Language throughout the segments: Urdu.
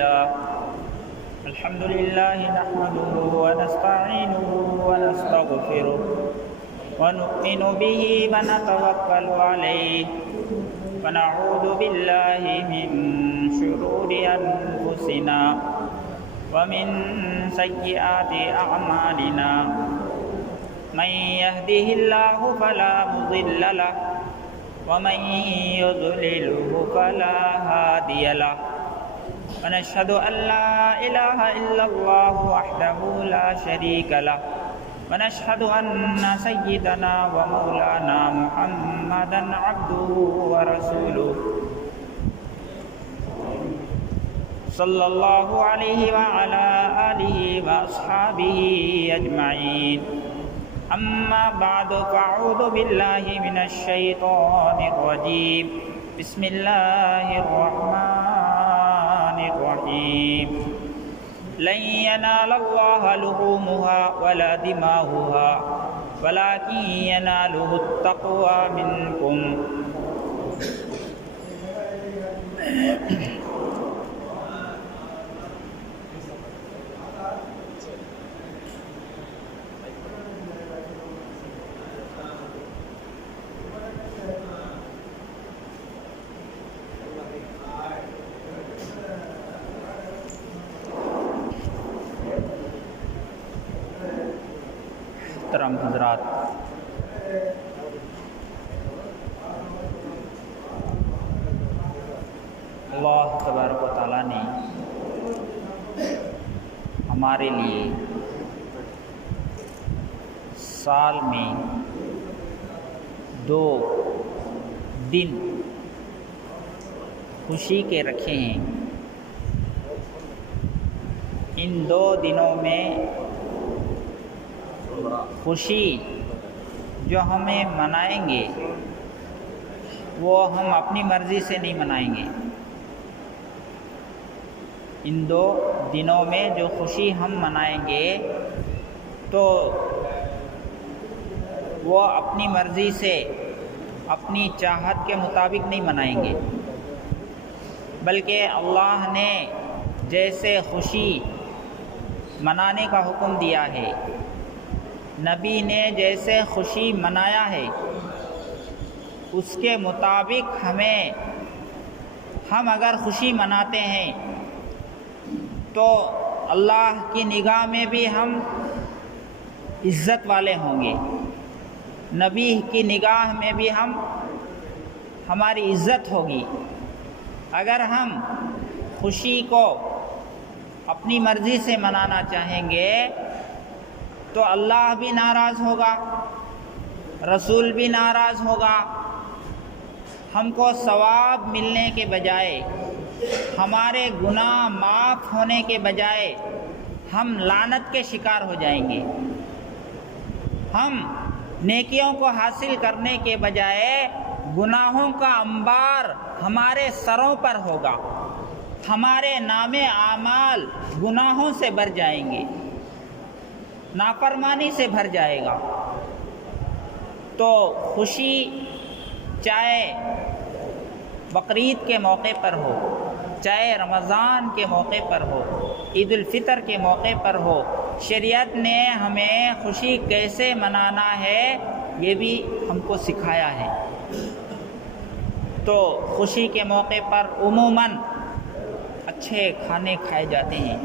لله الحمد لله نحمده ونستعينه ونستغفره ونؤمن به ونتوكل عليه ونعوذ بالله من شرور أنفسنا ومن سيئات أعمالنا من يهده الله فلا مضل له ومن يضلله فلا هادي له ونشهد أن لا إله إلا الله وحده لا شريك له ونشهد أن سيدنا ومولانا محمدا عبده ورسوله صلى الله عليه وعلى آله وأصحابه أجمعين أما بعد فأعوذ بالله من الشيطان الرجيم بسم الله الرحمن الرحيم لن ينال الله لحومها ولا دماؤها ولكن يناله التقوى منكم محترم حضرات، اللہ تبارک و تعالیٰ نے ہمارے لیے سال میں 2 دن خوشی کے رکھے ہیں۔ ان 2 دنوں میں خوشی جو ہمیں منائیں گے وہ ہم اپنی مرضی سے نہیں منائیں گے۔ ان 2 دنوں میں جو خوشی ہم منائیں گے تو وہ اپنی مرضی سے اپنی چاہت کے مطابق نہیں منائیں گے، بلکہ اللہ نے جیسے خوشی منانے کا حکم دیا ہے، نبی نے جیسے خوشی منایا ہے، اس کے مطابق ہم اگر خوشی مناتے ہیں تو اللہ کی نگاہ میں بھی ہم عزت والے ہوں گے، نبی کی نگاہ میں بھی ہماری عزت ہوگی۔ اگر ہم خوشی کو اپنی مرضی سے منانا چاہیں گے تو اللہ بھی ناراض ہوگا، رسول بھی ناراض ہوگا، ہم کو ثواب ملنے کے بجائے، ہمارے گناہ معاف ہونے کے بجائے ہم لعنت کے شکار ہو جائیں گے۔ ہم نیکیوں کو حاصل کرنے کے بجائے گناہوں کا انبار ہمارے سروں پر ہوگا، ہمارے نام اعمال گناہوں سے بھر جائیں گے، نافرمانی سے بھر جائے گا۔ تو خوشی چاہے بقرعید کے موقع پر ہو، چاہے رمضان کے موقع پر ہو، عید الفطر کے موقع پر ہو، شریعت نے ہمیں خوشی کیسے منانا ہے یہ بھی ہم کو سکھایا ہے۔ تو خوشی کے موقع پر عموماً اچھے کھانے کھائے جاتے ہیں،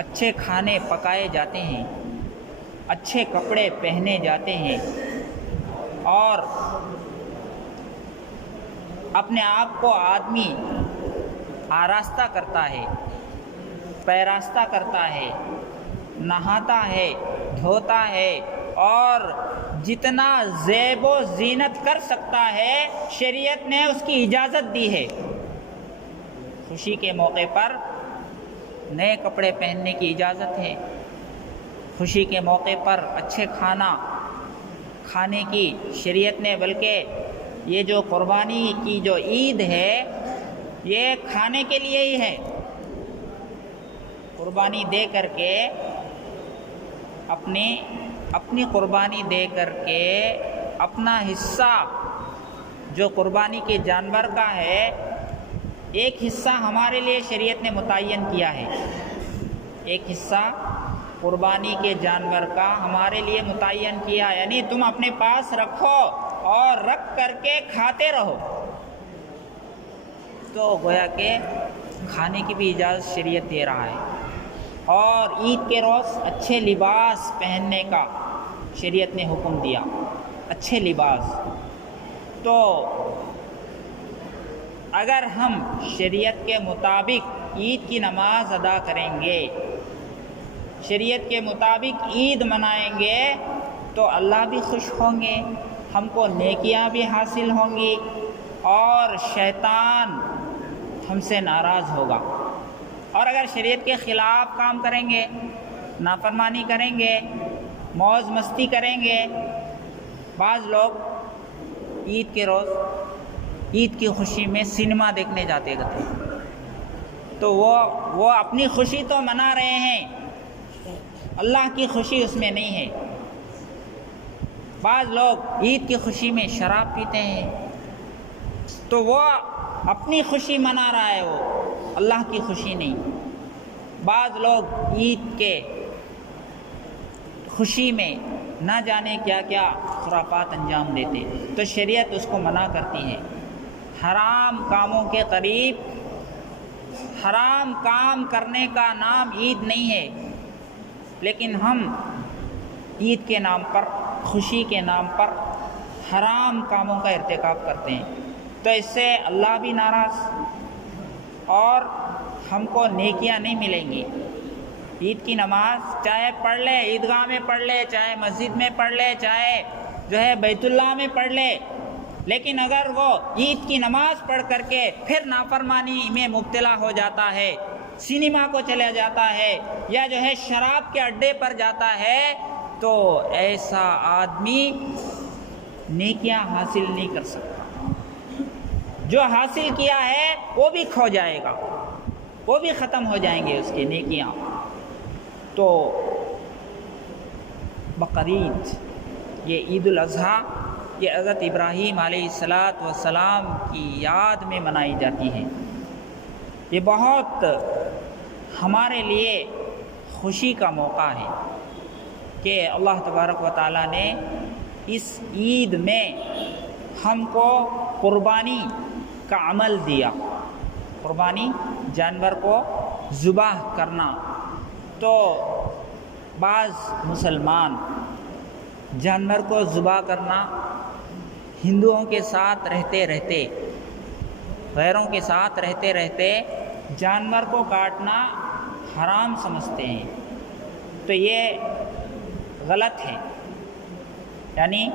اچھے کھانے پکائے جاتے ہیں، اچھے کپڑے پہنے جاتے ہیں، اور اپنے آپ کو آدمی آراستہ کرتا ہے، پیراستہ کرتا ہے، نہاتا ہے، دھوتا ہے، اور جتنا زیب و زینت کر سکتا ہے شریعت نے اس کی اجازت دی ہے۔ خوشی کے موقع پر نئے کپڑے پہننے کی اجازت ہے، خوشی کے موقع پر اچھے کھانا کھانے کی شریعت نے، بلکہ یہ جو قربانی کی جو عید ہے یہ کھانے کے لیے ہی ہے۔ قربانی دے کر کے اپنی قربانی دے کر کے اپنا حصہ جو قربانی کے جانور کا ہے ایک حصہ ہمارے لیے شریعت نے متعین کیا ہے، ایک حصہ قربانی کے جانور کا ہمارے لیے متعین کیا، یعنی تم اپنے پاس رکھو اور رکھ کر کے کھاتے رہو۔ تو گویا کہ کھانے کی بھی اجازت شریعت دے رہا ہے، اور عید کے روز اچھے لباس پہننے کا شریعت نے حکم دیا، اچھے لباس۔ تو اگر ہم شریعت کے مطابق عید کی نماز ادا کریں گے، شریعت کے مطابق عید منائیں گے، تو اللہ بھی خوش ہوں گے، ہم کو نیکیاں بھی حاصل ہوں گی، اور شیطان ہم سے ناراض ہوگا۔ اور اگر شریعت کے خلاف کام کریں گے، نافرمانی کریں گے، موج مستی کریں گے، بعض لوگ عید کے روز عید کی خوشی میں سنیما دیکھنے جاتے تھے، تو وہ اپنی خوشی تو منا رہے ہیں، اللہ کی خوشی اس میں نہیں ہے۔ بعض لوگ عید کی خوشی میں شراب پیتے ہیں، تو وہ اپنی خوشی منا رہا ہے، وہ اللہ کی خوشی نہیں۔ بعض لوگ عید کے خوشی میں نہ جانے کیا کیا خرافات انجام دیتے، تو شریعت اس کو منع کرتی ہے۔ حرام کاموں کے قریب، حرام کام کرنے کا نام عید نہیں ہے، لیکن ہم عید کے نام پر، خوشی کے نام پر حرام کاموں کا ارتکاب کرتے ہیں، تو اس سے اللہ بھی ناراض، اور ہم کو نیکیاں نہیں ملیں گی۔ عید کی نماز چاہے پڑھ لے، عیدگاہ میں پڑھ لے، چاہے مسجد میں پڑھ لے، چاہے بیت اللہ میں پڑھ لے، لیکن اگر وہ عید کی نماز پڑھ کر کے پھر نافرمانی میں مبتلا ہو جاتا ہے، سنیما کو چلا جاتا ہے، یا شراب کے اڈے پر جاتا ہے، تو ایسا آدمی نیکیاں حاصل نہیں کر سکتا۔ جو حاصل کیا ہے وہ بھی کھو جائے گا، وہ بھی ختم ہو جائیں گے اس کی نیکیاں۔ تو بقرعید، یہ عید الاضحیٰ، یہ حضرت ابراہیم علیہ السلام کی یاد میں منائی جاتی ہے۔ یہ بہت ہمارے لیے خوشی کا موقع ہے کہ اللہ تبارک و تعالیٰ نے اس عید میں ہم کو قربانی کا عمل دیا، قربانی جانور کو ذبح کرنا۔ تو بعض مسلمان جانور کو ذبح کرنا ہندوؤں کے ساتھ رہتے رہتے، غیروں کے ساتھ رہتے رہتے جانور کو کاٹنا حرام سمجھتے ہیں، تو یہ غلط ہے۔ یعنی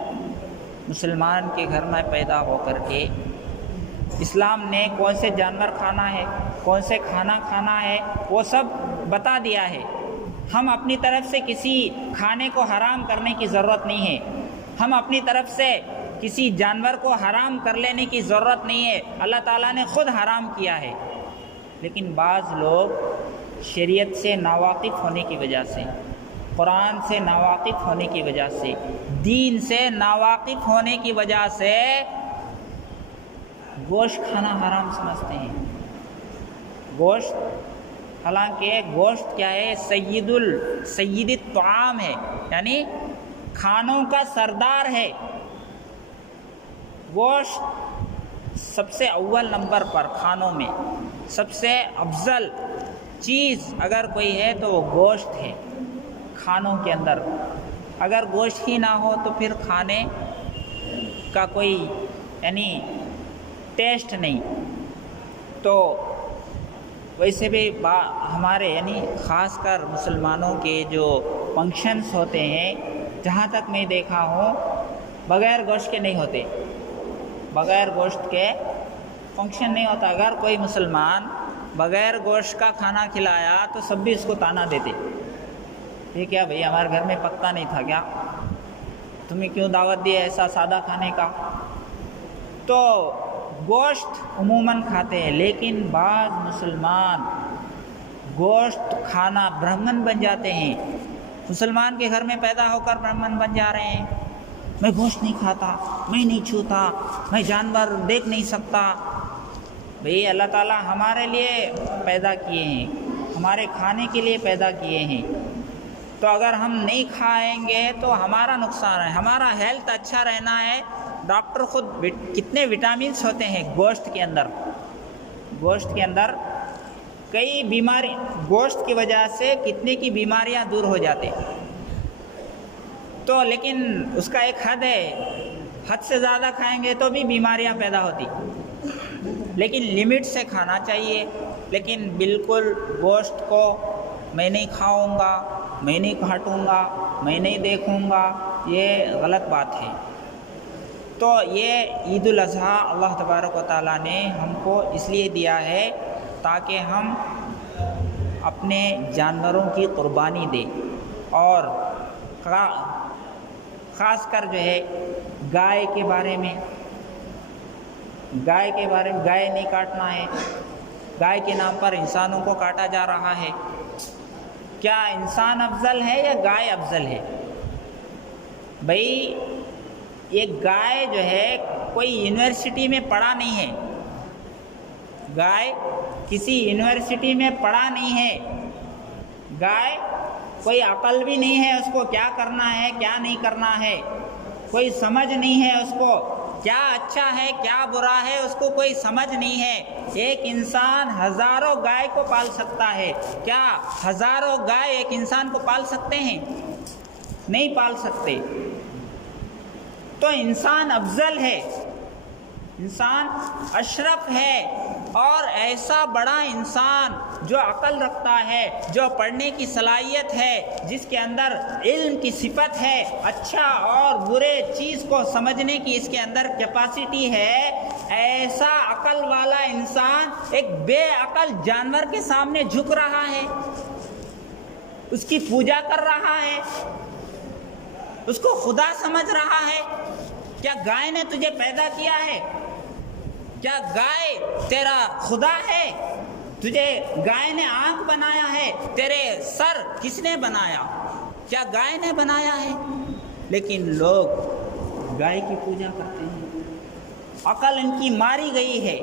مسلمان کے گھر میں پیدا ہو کر کے اسلام نے کون سے جانور کھانا ہے، کون سے کھانا کھانا ہے، وہ سب بتا دیا ہے۔ ہم اپنی طرف سے کسی کھانے کو حرام کرنے کی ضرورت نہیں ہے، ہم اپنی طرف سے کسی جانور کو حرام کر لینے کی ضرورت نہیں ہے، اللہ تعالیٰ نے خود حرام کیا ہے۔ لیکن بعض لوگ شریعت سے ناواقف ہونے کی وجہ سے، قرآن سے ناواقف ہونے کی وجہ سے، دین سے ناواقف ہونے کی وجہ سے گوشت کھانا حرام سمجھتے ہیں۔ گوشت، حالانکہ گوشت کیا ہے؟ سید الطعام ہے، یعنی کھانوں کا سردار ہے۔ گوشت سب سے اول نمبر پر، کھانوں میں سب سے افضل چیز اگر کوئی ہے تو وہ گوشت ہے کھانوں کے اندر۔ اگر گوشت ہی نہ ہو تو پھر کھانے کا کوئی یعنی ٹیسٹ نہیں۔ تو ویسے بھی ہمارے یعنی خاص کر مسلمانوں کے جو فنکشنز ہوتے ہیں، جہاں تک میں دیکھا ہوں، بغیر گوشت کے نہیں ہوتے، بغیر گوشت کے فنکشن نہیں ہوتا۔ اگر کوئی مسلمان بغیر گوشت کا کھانا کھلایا تو سب بھی اس کو تانا دیتے، یہ کیا بھئی ہمارے گھر میں پکتا نہیں تھا کیا؟ تمہیں کیوں دعوت دی ایسا سادہ کھانے کا؟ تو گوشت عموماً کھاتے ہیں، لیکن بعض مسلمان گوشت کھانا برہمن بن جاتے ہیں۔ مسلمان کے گھر میں پیدا ہو کر برہمن بن جا رہے ہیں، میں گوشت نہیں کھاتا، میں نہیں چھوتا، میں جانور دیکھ نہیں سکتا۔ بھئی اللہ تعالیٰ ہمارے لیے پیدا کیے ہیں، ہمارے کھانے کے لیے پیدا کیے ہیں، تو اگر ہم نہیں کھائیں گے تو ہمارا نقصان ہے، ہمارا ہیلتھ اچھا رہنا ہے۔ ڈاکٹر خود کتنے وٹامنس ہوتے ہیں گوشت کے اندر کئی بیماری، گوشت کی وجہ سے کتنے کی بیماریاں دور ہو جاتے ہیں۔ تو لیکن اس کا ایک حد ہے، حد سے زیادہ کھائیں گے تو بھی بیماریاں پیدا ہوتی، لیکن لمٹ سے کھانا چاہیے۔ لیکن بالکل گوشت کو میں نہیں کھاؤں گا، میں نہیں کاٹوں گا، میں نہیں دیکھوں گا، یہ غلط بات ہے۔ تو یہ عید الاضحیٰ اللہ تبارک و تعالیٰ نے ہم کو اس لیے دیا ہے تاکہ ہم اپنے جانوروں کی قربانی دیں، اور خاص کر جو ہے گائے کے بارے میں گائے نہیں کاٹنا ہے۔ گائے کے نام پر انسانوں کو کاٹا جا رہا ہے۔ کیا انسان افضل ہے یا گائے افضل ہے؟ بھئی یہ گائے جو ہے کوئی یونیورسٹی میں پڑھا نہیں ہے، گائے کسی یونیورسٹی میں پڑھا نہیں ہے، گائے کوئی عقل بھی نہیں ہے اس کو کیا کرنا ہے کیا نہیں کرنا ہے، کوئی سمجھ نہیں ہے اس کو کیا اچھا ہے کیا برا ہے، اس کو کوئی سمجھ نہیں ہے۔ ایک انسان ہزاروں گائے کو پال سکتا ہے، کیا ہزاروں گائے ایک انسان کو پال سکتے ہیں؟ نہیں پال سکتے۔ تو انسان افضل ہے، انسان اشرف ہے، اور ایسا بڑا انسان جو عقل رکھتا ہے، جو پڑھنے کی صلاحیت ہے، جس کے اندر علم کی صفت ہے، اچھا اور برے چیز کو سمجھنے کی اس کے اندر کیپیسٹی ہے، ایسا عقل والا انسان ایک بے عقل جانور کے سامنے جھک رہا ہے، اس کی پوجا کر رہا ہے، اس کو خدا سمجھ رہا ہے۔ کیا گائے نے تجھے پیدا کیا ہے؟ کیا گائے تیرا خدا ہے؟ تجھے گائے نے آنکھ بنایا ہے؟ تیرے سر کس نے بنایا؟ کیا گائے نے بنایا ہے؟ لیکن لوگ گائے کی پوجا کرتے ہیں، عقل ان کی ماری گئی ہے۔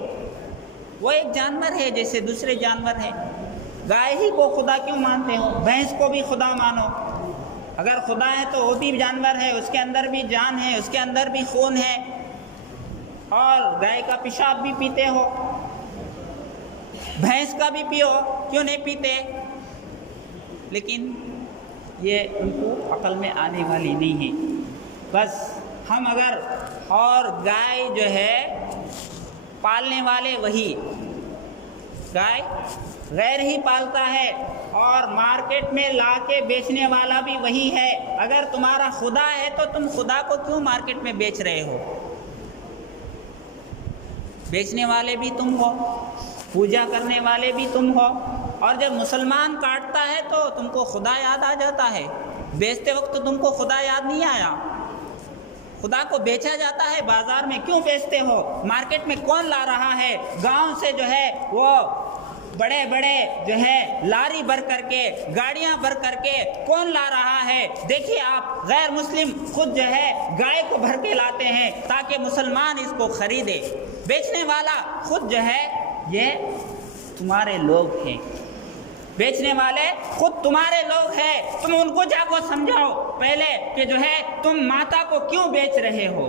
وہ ایک جانور ہے جیسے دوسرے جانور ہیں، گائے ہی کو خدا کیوں مانتے ہو؟ بھینس کو بھی خدا مانو، اگر خدا ہے تو وہ بھی جانور ہے، اس کے اندر بھی جان ہے، اس کے اندر بھی خون ہے، اور گائے کا پیشاب بھی پیتے ہو، بھینس کا بھی پیو، کیوں نہیں پیتے؟ لیکن یہ ان کو عقل میں آنے والی نہیں ہے۔ بس ہم اگر، اور گائے جو ہے پالنے والے وہی، گائے غیر ہی پالتا ہے اور مارکیٹ میں لا کے بیچنے والا بھی وہی ہے۔ اگر تمہارا خدا ہے تو تم خدا کو کیوں مارکیٹ میں بیچ رہے ہو؟ بیچنے والے بھی تم ہو، پوجا کرنے والے بھی تم ہو، اور جب مسلمان کاٹتا ہے تو تم کو خدا یاد آ جاتا ہے، بیچتے وقت تم کو خدا یاد نہیں آیا۔ خدا کو بیچا جاتا ہے بازار میں، کیوں بیچتے ہو؟ مارکیٹ میں کون لا رہا ہے؟ گاؤں سے جو ہے وہ بڑے بڑے جو ہے لاری بھر کر کے، گاڑیاں بھر کر کے کون لا رہا ہے؟ دیکھیے آپ، غیر مسلم خود جو ہے گائے کو بھر کے لاتے ہیں تاکہ مسلمان اس کو خریدے۔ بیچنے والا خود جو ہے یہ تمہارے لوگ ہیں، بیچنے والے خود تمہارے لوگ ہیں۔ تم ان کو جا کو سمجھاؤ پہلے کہ جو ہے تم ماتا کو کیوں بیچ رہے ہو،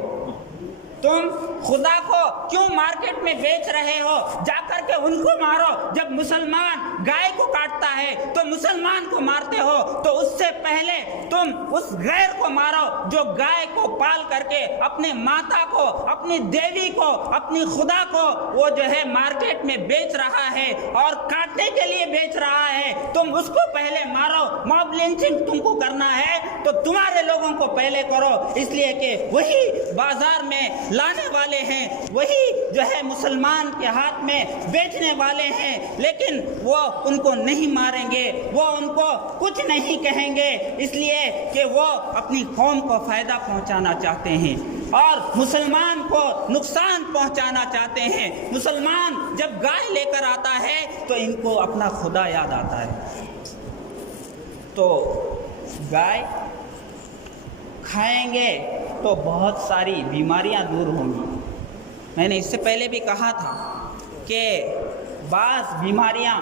تم خدا کو کیوں مارکیٹ میں بیچ رہے ہو؟ جا کر کے ان کو مارو۔ جب مسلمان گائے کو کاٹتا ہے تو مسلمان کو مارتے ہو، تو اس سے پہلے تم اس غیر کو مارو جو گائے کو پال کر کے اپنے ماتا کو، اپنی دیوی کو، اپنی خدا کو وہ جو ہے مارکیٹ میں بیچ رہا ہے اور کاٹنے کے لیے بیچ رہا ہے۔ تم اس کو پہلے مارو۔ موب لنچنگ تم کو کرنا ہے تو تمہارے لوگوں کو پہلے کرو، اس لیے کہ وہی بازار میں لانے والے ہیں، وہی جو ہے مسلمان کے ہاتھ میں بیچنے والے ہیں، لیکن وہ ان کو نہیں ماریں گے، وہ ان کو کچھ نہیں کہیں گے، اس لیے کہ وہ اپنی قوم کو فائدہ پہنچانا چاہتے ہیں اور مسلمان کو نقصان پہنچانا چاہتے ہیں۔ مسلمان جب گائے لے کر آتا ہے تو ان کو اپنا خدا یاد آتا ہے۔ تو گائے کھائیں گے تو بہت ساری بیماریاں دور ہوں گی۔ میں نے اس سے پہلے بھی کہا تھا کہ بعض بیماریاں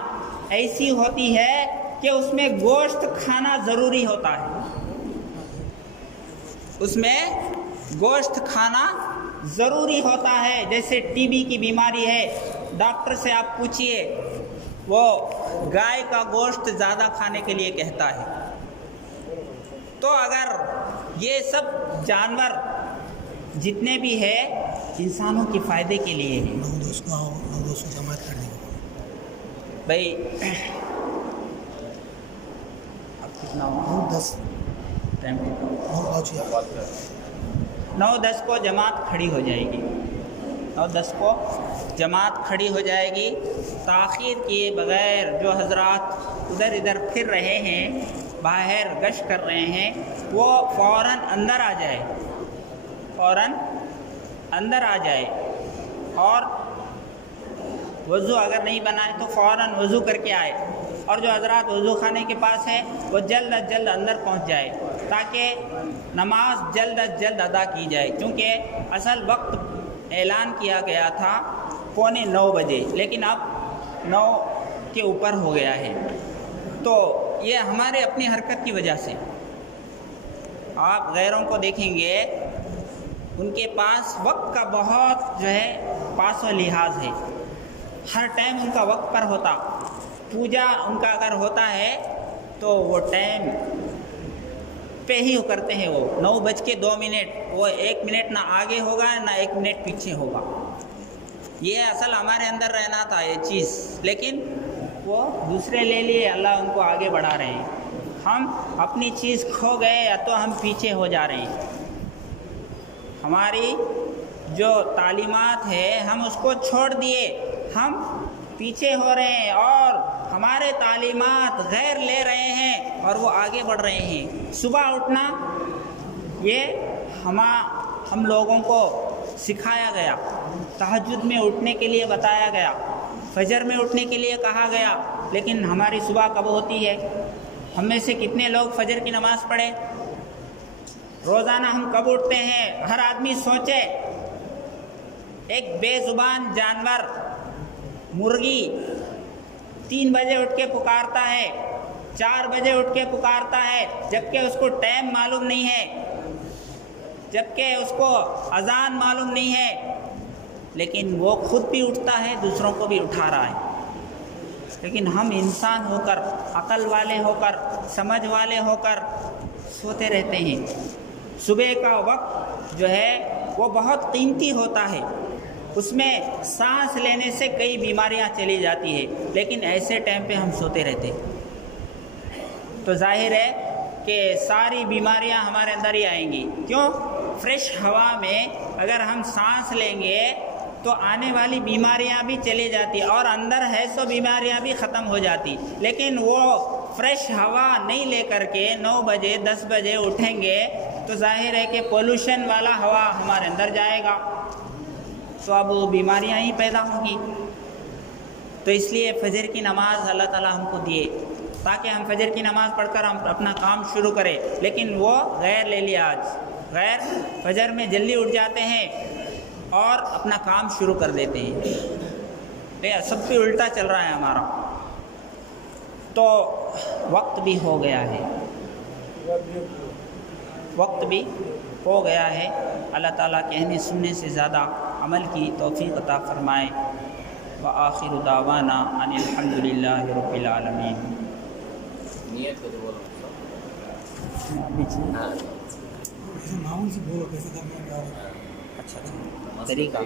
ایسی ہوتی ہے کہ اس میں گوشت کھانا ضروری ہوتا ہے، اس میں گوشت کھانا ضروری ہوتا ہے. جیسے ٹی بی کی بیماری ہے، ڈاکٹر سے آپ پوچھئے، وہ گائے کا گوشت زیادہ کھانے کے لیے کہتا ہے. تو اگر یہ سب جانور جتنے بھی ہے انسانوں کے فائدے کے لیے ہیں. بھائی اب کتنا ہوا؟ 9:10 کو جماعت کھڑی ہو جائے گی. 9:10 کو جماعت کھڑی ہو جائے گی. تاخیر کیے بغیر جو حضرات ادھر ادھر پھر رہے ہیں، باہر گشت کر رہے ہیں، وہ فوراً اندر آ جائے، فوراً اندر آ جائے. اور وضو اگر نہیں بنائے تو فوراً وضو کر کے آئے. اور جو حضرات وضو خانے کے پاس ہے وہ جلد از جلد اندر پہنچ جائے تاکہ نماز جلد از جلد ادا کی جائے. کیونکہ اصل وقت اعلان کیا گیا تھا 8:45 بجے، لیکن اب 9 کے اوپر ہو گیا ہے. تو یہ ہمارے اپنی حرکت کی وجہ سے. آپ غیروں کو دیکھیں گے ان کے پاس وقت کا بہت جو ہے پاس و لحاظ ہے، ہر ٹائم ان کا وقت پر ہوتا. پوجا ان کا اگر ہوتا ہے تو وہ ٹائم پہ ہی کرتے ہیں. وہ 9:02، وہ 1 منٹ نہ آگے ہوگا نہ 1 منٹ پیچھے ہوگا. یہ اصل ہمارے اندر رہنا تھا یہ چیز، لیکن وہ دوسرے لے لیے، اللہ ان کو آگے بڑھا رہے ہیں. ہم اپنی چیز کھو گئے یا تو ہم پیچھے ہو جا رہے ہیں. ہماری جو تعلیمات ہے ہم اس کو چھوڑ دیے، ہم پیچھے ہو رہے ہیں، اور ہمارے تعلیمات غیر لے رہے ہیں اور وہ آگے بڑھ رہے ہیں. صبح اٹھنا یہ ہم لوگوں کو سکھایا گیا، تہجد میں اٹھنے کے لیے بتایا گیا، فجر میں اٹھنے کے لیے کہا گیا. لیکن ہماری صبح کب ہوتی ہے؟ ہم میں سے کتنے لوگ فجر کی نماز پڑھے؟ روزانہ ہم کب اٹھتے ہیں؟ ہر آدمی سوچے. ایک بے زبان جانور مرغی 3 بجے اٹھ کے پکارتا ہے، 4 بجے اٹھ کے پکارتا ہے، جبکہ اس کو ٹائم معلوم نہیں ہے، جبکہ اس کو اذان معلوم نہیں ہے، لیکن وہ خود بھی اٹھتا ہے، دوسروں کو بھی اٹھا رہا ہے. لیکن ہم انسان ہو کر، عقل والے ہو کر، سمجھ والے ہو کر سوتے رہتے ہیں. صبح کا وقت جو ہے وہ بہت قیمتی ہوتا ہے، اس میں سانس لینے سے کئی بیماریاں چلی جاتی ہے، لیکن ایسے ٹائم پہ ہم سوتے رہتے تو ظاہر ہے کہ ساری بیماریاں ہمارے اندر ہی آئیں گی. کیوں؟ فریش ہوا میں اگر ہم سانس لیں گے تو آنے والی بیماریاں بھی چلی جاتی، اور اندر ہے سو بیماریاں بھی ختم ہو جاتی. لیکن وہ فریش ہوا نہیں لے کر کے 9 بجے 10 بجے اٹھیں گے تو ظاہر ہے کہ پولوشن والا ہوا ہمارے اندر جائے گا، تو اب بیماریاں ہی پیدا ہوں گی. تو اس لیے فجر کی نماز اللہ تعالیٰ ہم کو دیے تاکہ ہم فجر کی نماز پڑھ کر ہم اپنا کام شروع کریں. لیکن وہ غیر لے لیا، آج غیر فجر میں جلدی اٹھ جاتے ہیں اور اپنا کام شروع کر دیتے ہیں. سب پہ الٹا چل رہا ہے ہمارا. تو وقت بھی ہو گیا ہے، وقت بھی ہو گیا ہے. اللہ تعالیٰ کہنے سننے سے زیادہ عمل کی توفیق عطا فرمائے. وآخر دعوانا ان الحمد للہ رب العالمین. نیت کو بولو. اچھا طریقہ